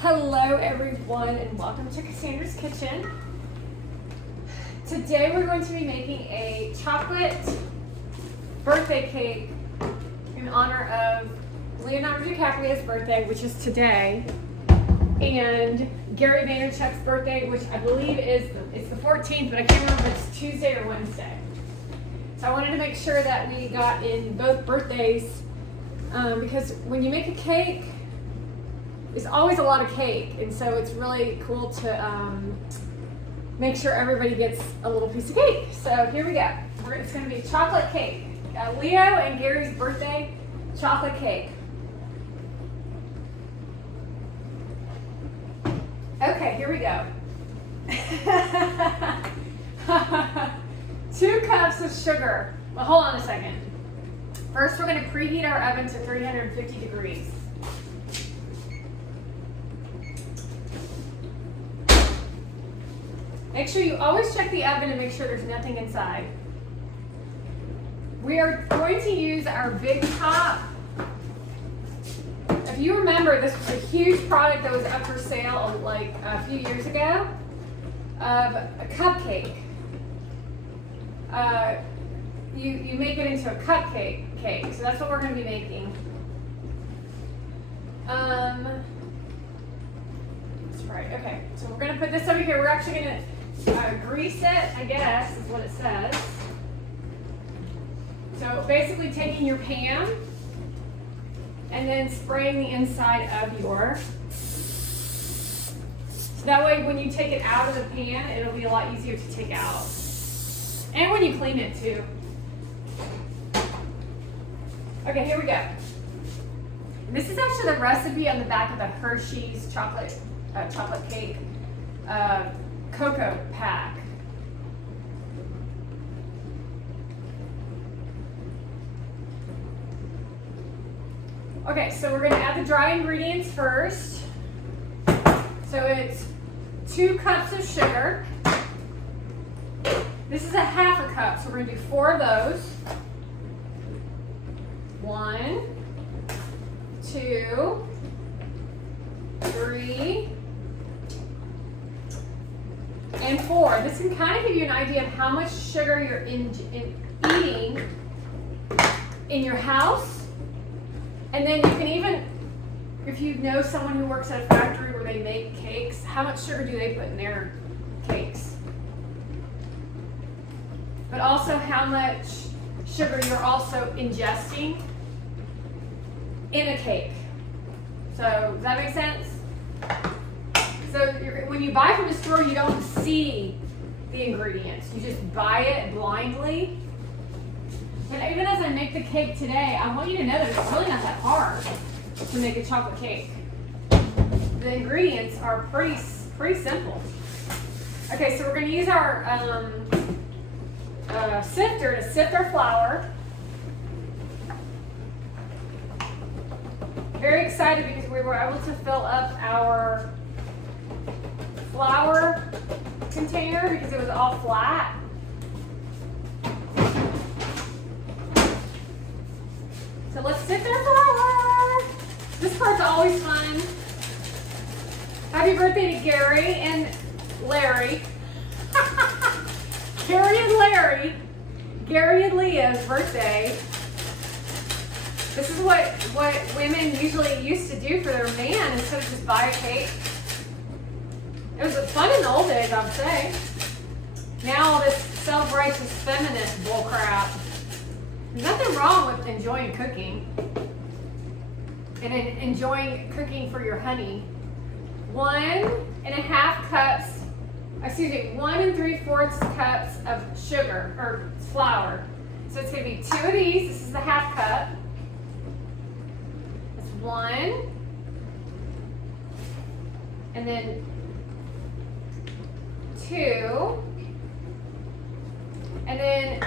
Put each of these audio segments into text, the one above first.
Hello everyone and welcome to Cassandra's Kitchen. Today we're going to be making a chocolate birthday cake in honor of Leonardo DiCaprio's birthday, which is today, and Gary Vaynerchuk's birthday, which I believe it's the 14th, but I can't remember if it's Tuesday or Wednesday. So I wanted to make sure that we got in both birthdays because when you make a cake, it's always a lot of cake, and so it's really cool to make sure everybody gets a little piece of cake. So here we go. It's going to be a chocolate cake. Leo and Gary's birthday chocolate cake. Okay, here we go. 2 cups of sugar. Well, hold on a second. First, we're going to preheat our oven to 350 degrees. Make sure you always check the oven and make sure there's nothing inside. We are going to use our Big Top. If you remember, this was a huge product that was up for sale like a few years ago of a cupcake. You make it into a cupcake cake, so that's what we're going to be making. That's right. Okay, so we're going to put this over here. We're actually going to grease it, I guess, is what it says. So basically taking your pan and then spraying the inside of your, so that way when you take it out of the pan, it'll be a lot easier to take out. And when you clean it too. Okay, here we go. This is actually the recipe on the back of the Hershey's chocolate cake cocoa pack. Okay, so we're going to add the dry ingredients first. So it's 2 cups of sugar. This is a half a cup, so we're going to do 4 of those. 1, 2, 3, and 4. This can kind of give you an idea of how much sugar you're eating in your house. And then you can even, if you know someone who works at a factory where they make cakes, how much sugar do they put in their cakes? But also how much sugar you're also ingesting in a cake. So does that make sense? So when you buy from the store, you don't see the ingredients. You just buy it blindly. And even as I make the cake today, I want you to know that it's really not that hard to make a chocolate cake. The ingredients are pretty simple. Okay, so we're going to use our sifter to sift our flour. Very excited because we were able to fill up our flour container because it was all flat. So let's sift our flour. This part's always fun. Happy birthday to Gary and Larry. Gary and Larry. Gary and Leah's birthday. This is what women usually used to do for their man instead of just buy a cake. It was fun in the old days, I would say. Now all this self-righteous feminist bullcrap. There's nothing wrong with enjoying cooking and enjoying cooking for your honey. 1.5 cups, 1 3/4 cups of sugar or flour. So it's going to be 2 of these. This is the half cup. That's 1, and then 2, and then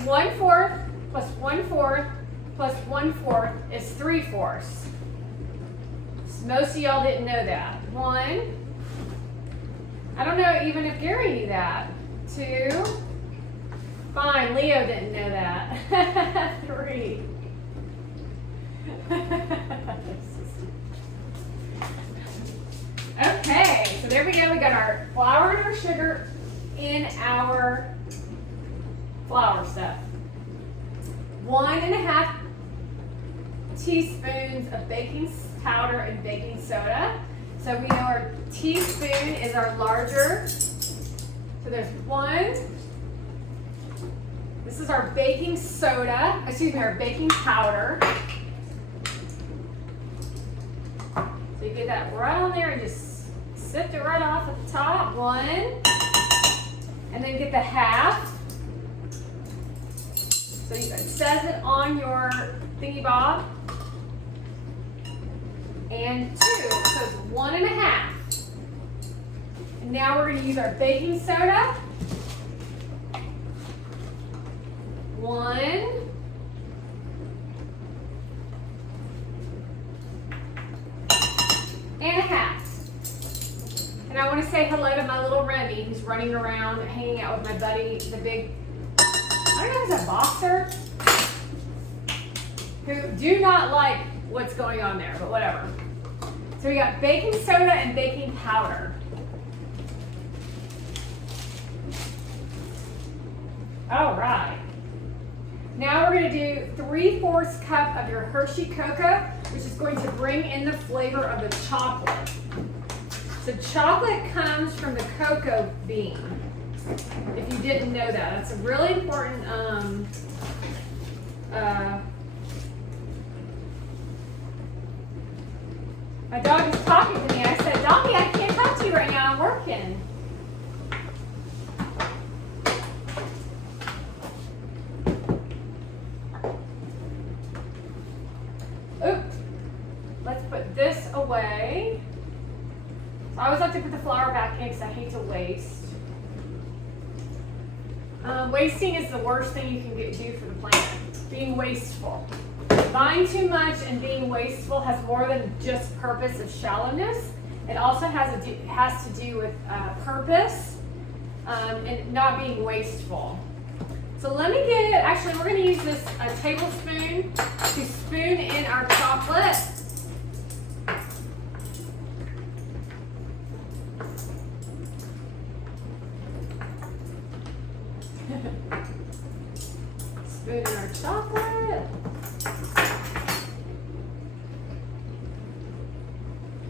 1/4 plus 1/4 plus 1/4 is 3/4. Most of y'all didn't know that. 1. I don't know even if Gary knew that. 2. Fine, Leo didn't know that. 3. flour and our sugar in our flour stuff. 1.5 teaspoons of baking powder and baking soda. So we know our teaspoon is our larger. So there's 1. This is our baking soda, our baking powder. So you get that right on there and just sift it right off at the top. 1. And then get the half. So it says it on your thingy bob. And 2, so it's 1.5. And now we're going to use our baking soda. 1. And a half. And I want to say hello to my little Remy who's running around hanging out with my buddy, the big, I don't know if he's a boxer, who do not like what's going on there, but whatever. So we got baking soda and baking powder. All right. Now we're going to do 3/4 cup of your Hershey cocoa, which is going to bring in the flavor of the chocolate. So chocolate comes from the cocoa bean. If you didn't know that, that's a really important my dog is talking to me. I said, Doggy, I can't talk to you right now. I'm working. Oops. Let's put this away. So I always like to put the flour back in because I hate to waste. Wasting is the worst thing you can do for the planet. Being wasteful. Buying too much and being wasteful has more than just purpose of shallowness. It also has to do with purpose and not being wasteful. So let me actually we're going to use this tablespoon to spoon in our chocolate. Spoon in our chocolate.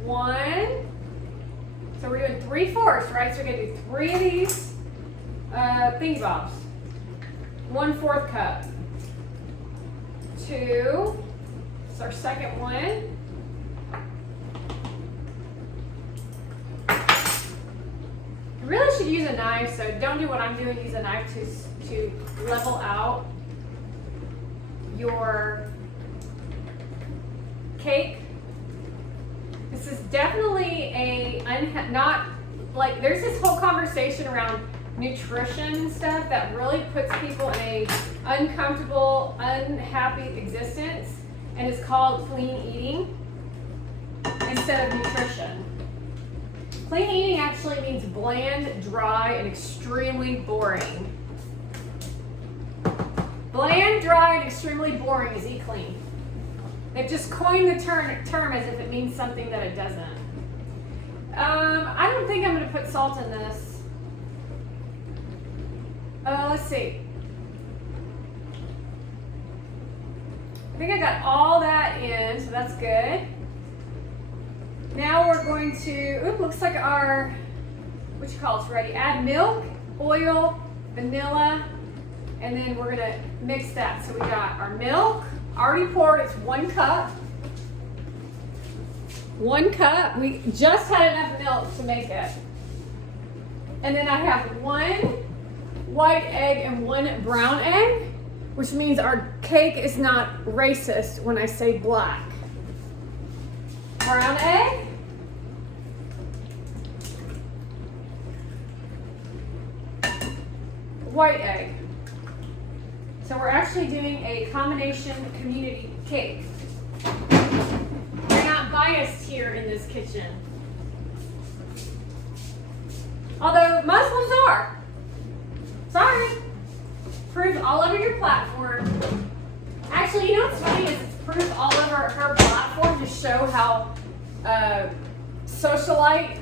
1. So we're doing 3/4, right? So we're going to do 3 of these thingy bobs. 1/4 cup. 2. It's our second one. You really should use a knife, so don't do what I'm doing. Use a knife to level out your cake. This is definitely there's this whole conversation around nutrition and stuff that really puts people in a uncomfortable, unhappy existence, and it's called clean eating instead of nutrition. Clean eating actually means bland, dry, and extremely boring. Bland, dry, and extremely boring is eat clean. They've just coined the term as if it means something that it doesn't. I don't think I'm going to put salt in this. Let's see. I think I got all that in, so that's good. Now we're going to, looks like our, it's ready. Add milk, oil, vanilla, and then we're going to mix that. So we got our milk, already poured, it's 1 cup. 1 cup, we just had enough milk to make it. And then I have 1 white egg and 1 brown egg, which means our cake is not racist when I say black. Brown egg. White egg. So we're actually doing a combination community cake. We're not biased here in this kitchen. Although Muslims are. Sorry. Proof all over your platform. Actually, you know what's funny is it's proof all over her platform to show how socialite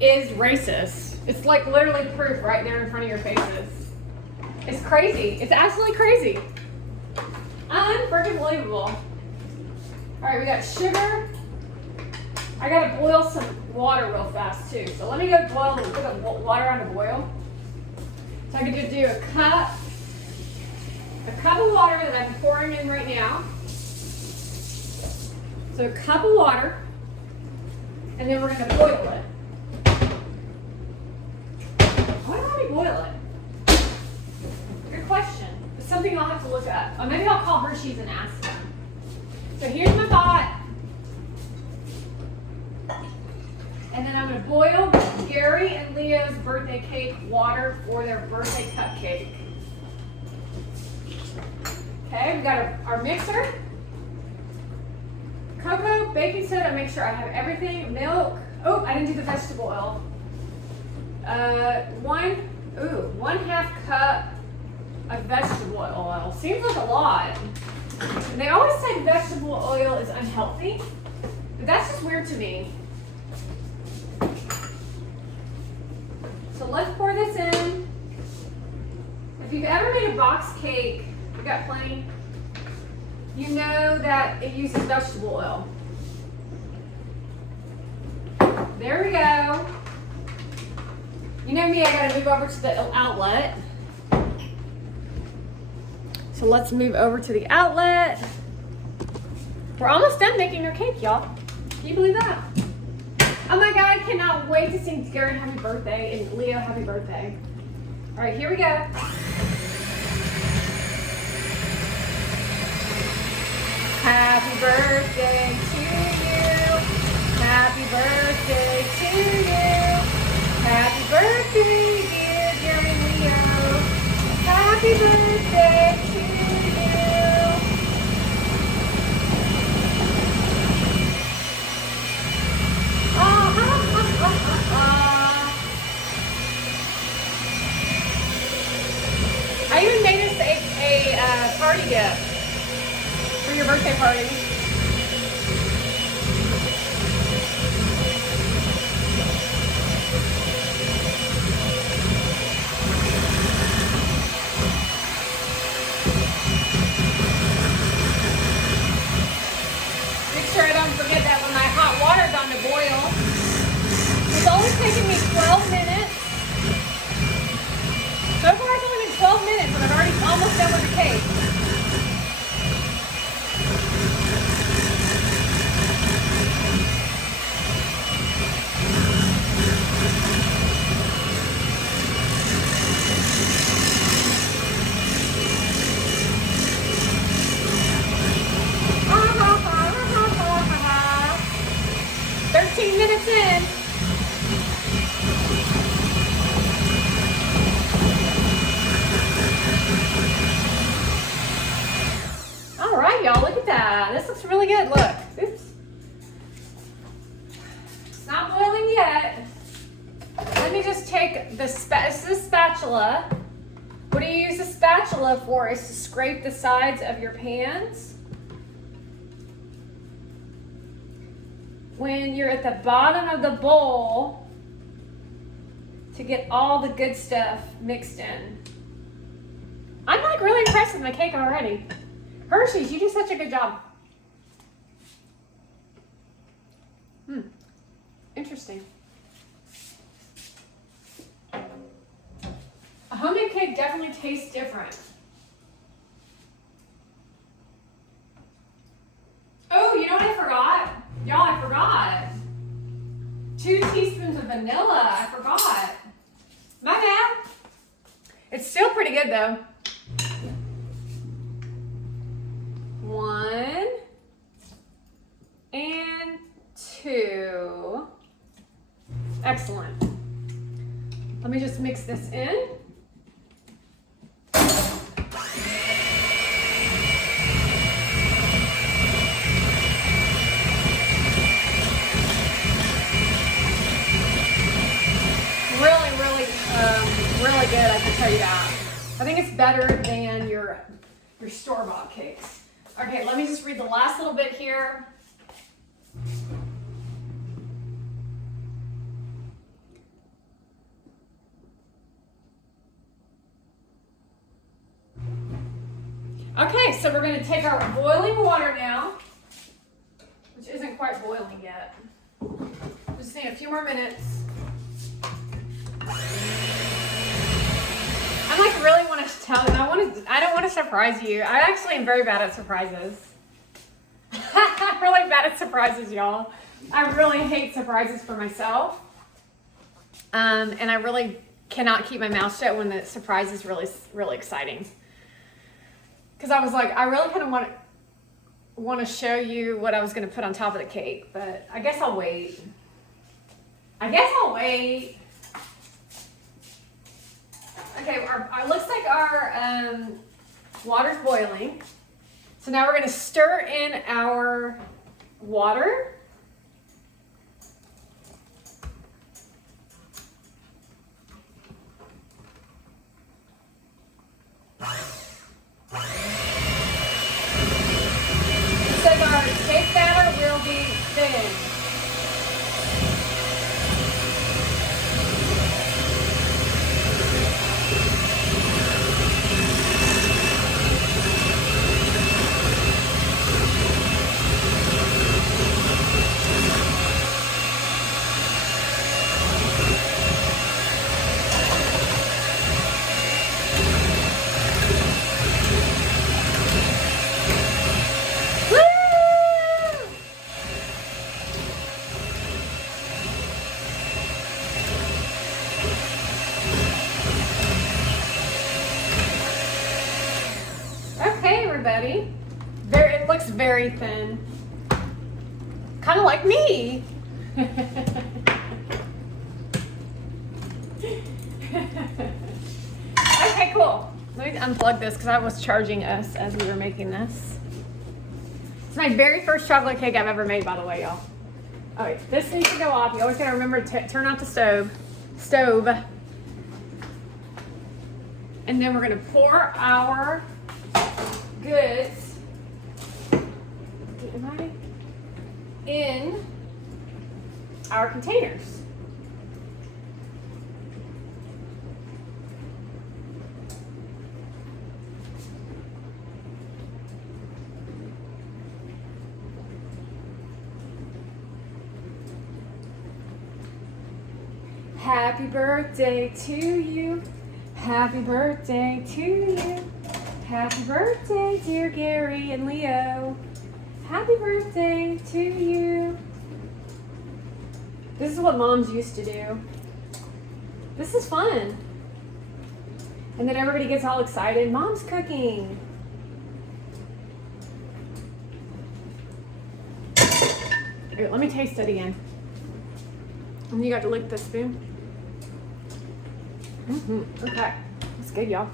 is racist. It's like literally proof right there in front of your faces. It's crazy. It's absolutely crazy. Unfreaking believable. All right, we got sugar. I gotta boil some water real fast too. So let me go boil, put the water on to boil. So I can just do a cup of water that I'm pouring in right now. So a cup of water, and then we're gonna boil it. Why do I boil it? Good question. It's something I'll have to look up. Or maybe I'll call Hershey's and ask them. So here's my pot. And then I'm going to boil Gary and Leo's birthday cake water for their birthday cupcake. Okay, we got our mixer. Cocoa, baking soda, make sure I have everything. Milk. Oh, I didn't do the vegetable oil. 1/2 cup of vegetable oil. Seems like a lot. And they always say vegetable oil is unhealthy, but that's just weird to me. So let's pour this in. If you've ever made a box cake, we got plenty, you know that it uses vegetable oil. There we go. You know me, I gotta move over to the outlet. So let's move over to the outlet. We're almost done making our cake, y'all. Can you believe that? Oh my God, I cannot wait to sing Gary happy birthday and Leo happy birthday. All right, here we go. Happy birthday to you. Happy birthday to you. Happy birthday, dear Gary and Leo. Happy birthday to you. I even made us a party gift for your birthday party. Make sure I don't forget that when my hot water's on to boil. It's only taken me 12 minutes. So far it's only been 12 minutes and I'm already almost done with the cake. Minutes in. All right, y'all, look at that. This looks really good. Look. Oops. It's not boiling yet. Let me just take this is a spatula. What do you use a spatula for? Is to scrape the sides of your pans. When you're at the bottom of the bowl to get all the good stuff mixed in. I'm like really impressed with my cake already. Hershey's, you do such a good job. Interesting. A homemade cake definitely tastes different. Oh, you know what I forgot? Y'all, I forgot. 2 teaspoons of vanilla. I forgot. My bad. It's still pretty good though. 1 and 2. Excellent. Let me just mix this in. Really good, I can tell you that. I think it's better than your store-bought cakes. Okay, let me just read the last little bit here. Okay, so we're gonna take our boiling water now, which isn't quite boiling yet. Just need a few more minutes. I like really want to tell them. I don't want to surprise you. I actually am very bad at surprises. I'm really bad at surprises, y'all. I really hate surprises for myself. And I really cannot keep my mouth shut when the surprise is really, really exciting. Because I was like, I really kind of want to show you what I was going to put on top of the cake, but I guess I'll wait. Okay, it looks like our water's boiling. So now we're going to stir in our water. So our cake batter will be thin. Everybody. It looks very thin. Kind of like me. Okay, cool. Let me unplug this because I was charging us as we were making this. It's my very first chocolate cake I've ever made, by the way, y'all. All right, this needs to go off. You always gotta remember to turn off the stove. And then we're gonna pour our goods in our containers. Happy birthday to you. Happy birthday to you. Happy birthday, dear Gary and Leo. Happy birthday to you. This is what moms used to do. This is fun. And then everybody gets all excited. Mom's cooking. Here, let me taste it again. And you got to lick the spoon. Okay, that's good, y'all.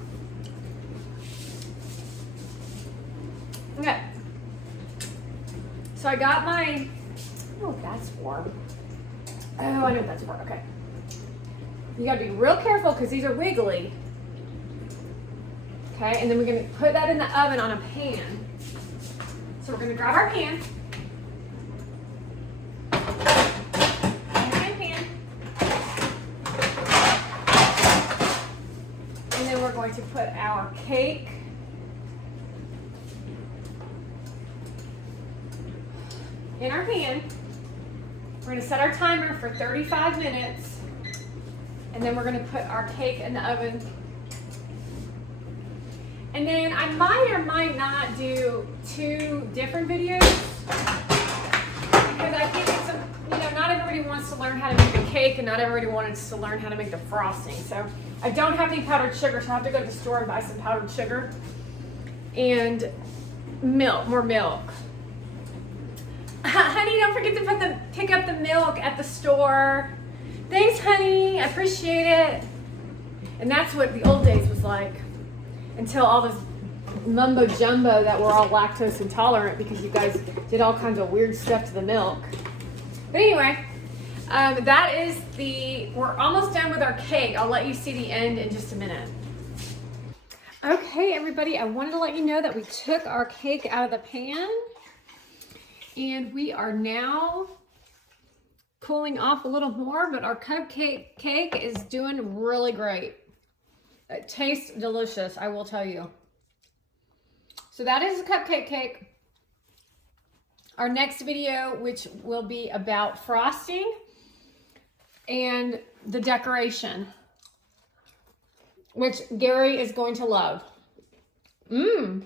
Okay, so I got my, oh, that's warm. Oh, I know that's warm, okay. You gotta be real careful because these are wiggly. Okay, and then we're gonna put that in the oven on a pan. So we're gonna grab our pan. And then we're going to put our cake in our pan. We're going to set our timer for 35 minutes. And then we're going to put our cake in the oven. And then I might or might not do 2 different videos. Because I think it's not everybody wants to learn how to make a cake and not everybody wants to learn how to make the frosting. So I don't have any powdered sugar, so I have to go to the store and buy some powdered sugar. And milk, more milk. Honey, don't forget to pick up the milk at the store. Thanks, honey. I appreciate it. And that's what the old days was like. Until all this mumbo jumbo that we're all lactose intolerant because you guys did all kinds of weird stuff to the milk. But anyway, we're almost done with our cake. I'll let you see the end in just a minute. Okay, everybody, I wanted to let you know that we took our cake out of the pan and we are now cooling off a little more, but our cupcake cake is doing really great. It tastes delicious, I will tell you. So that is a cupcake cake. Our next video, which will be about frosting and the decoration, which Gary is going to love. Mmm.